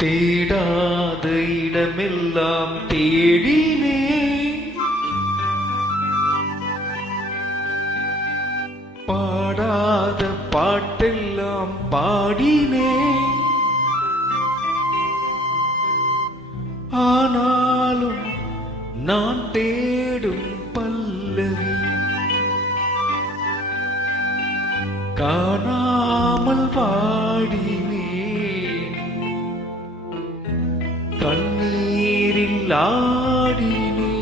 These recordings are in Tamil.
தேடாத இடமெல்லாம் தேடினே, பாடாத பாட்டெல்லாம் பாடினே, ஆனாலும் நான் தேடும் பல்லவி காணாமல் வாடினே, கண்ணீரில் ஆடினே.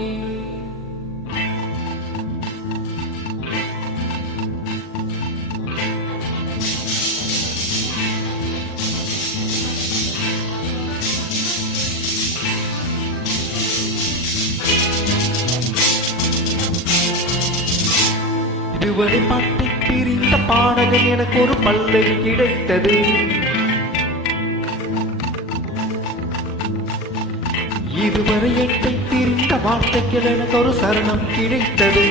இதுவரை பாட்டை பிரிந்த பாடகன் எனக்கு ஒரு பல்லவி கிடைத்தது. இதுவரை எட்டை பிரிந்த வார்த்தைகள் எனக்கு ஒரு சரணம் கிடைத்தது.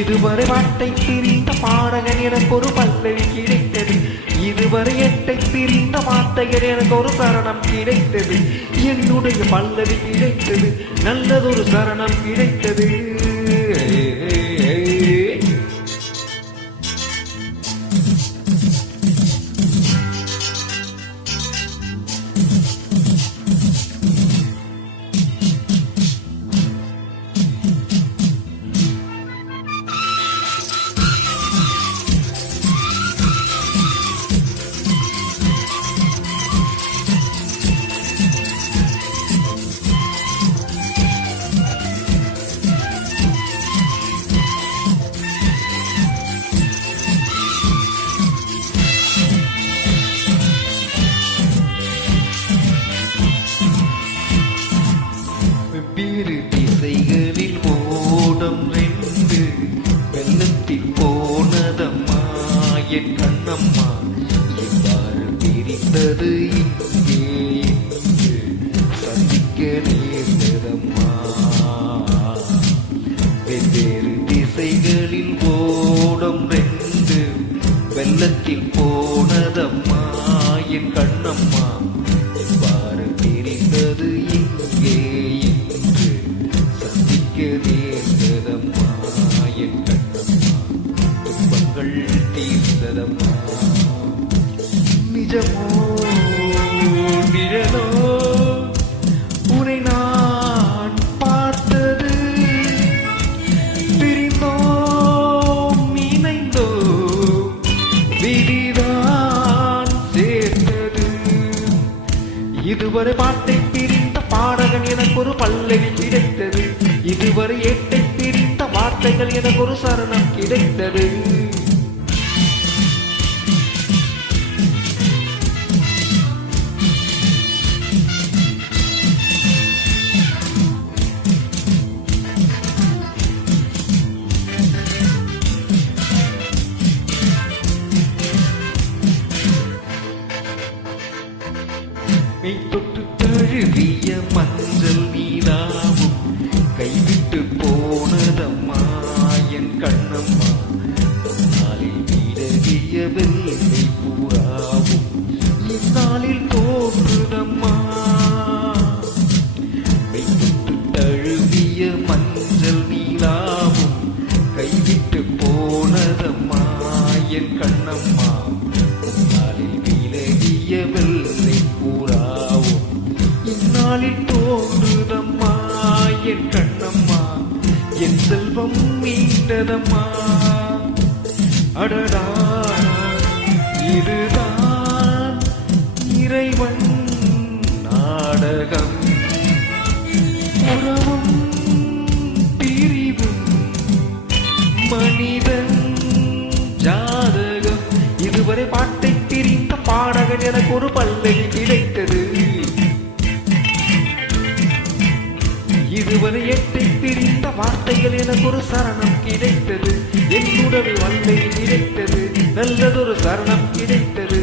இதுவரை பாட்டை பிரிந்த பாடகன் எனக்கு ஒரு பல்லவி கிடைத்தது. இதுவரை எட்டை பிரிந்த வார்த்தைகள் எனக்கு ஒரு சரணம் கிடைத்தது. என்னுடைய பல்லவி கிடைத்தது, நல்லதொரு சரணம் கிடைத்தது. வெவ்வேறு திசைகளில் ஓடம் ரெண்டு வெள்ளத்தில் போனதம்மா என் கண்ணம்மா, எவ்வாறு பிரிந்தது இங்கே என்று சந்திக்க நேர்ந்ததம்மா. வெவ்வேறு திசைகளில் ஓடம் ரெண்டு வெள்ளத்தில் போனதம்மா என் கண்ணம்மா, எவ்வாறு பிரிந்தது இங்கே நேர்ந்ததம்மா என் கண்ணம்மா, துன்பங்கள் தீர்ந்ததம்மா. நிஜமோ நிழலோ உன்னை நான் பார்த்தது, பிரிந்தோம் இணைந்தோம் விதிதான் சேர்த்தது. இதுவரை பாட்டை பிரிந்த பாடகன் எனக்கு ஒரு பல்லவி கிடைத்தது. இதுவரை எட்டை பிரிந்த வார்த்தைகள் எனக்கு ஒரு சரணம் கிடைத்தது. மெய் தொட்டு தழுவிய மஞ்சள் நீராவும் கைவிட்டு போனதம்மா என் கண்ணம்மா, நாளில் விலகிய வெள்ளை பூராவும் இந்நாளில் தோன்றுதம்மா. மெய் தொட்டு தழுவிய மஞ்சள் நீராவும் கைவிட்டு போனதம்மா என் கண்ணம்மா, நாளில் விலகிய வெள்ளை பூராவும் இந்நாளில் தோன்றுதம்மா என் கண்ணம்மா, என் செல்வம் மீண்டதம்மா. அடடா, இதுதான் இறைவன் நாடகம், உறவும் பிரிவும் மனிதன் ஜாதகம். இதுவரை பாட்டை பிரிந்த பாடகன் எனக்கு ஒரு பல்லவி கிடைத்தது. இதுவரை எட்டை பிரிந்த வார்த்தைகள் எனக்கு ஒரு சரணம் கிடைத்தது. என்னுடைய வல்லை கிடைத்தது, நல்லதொரு சரணம் கிடைத்தது.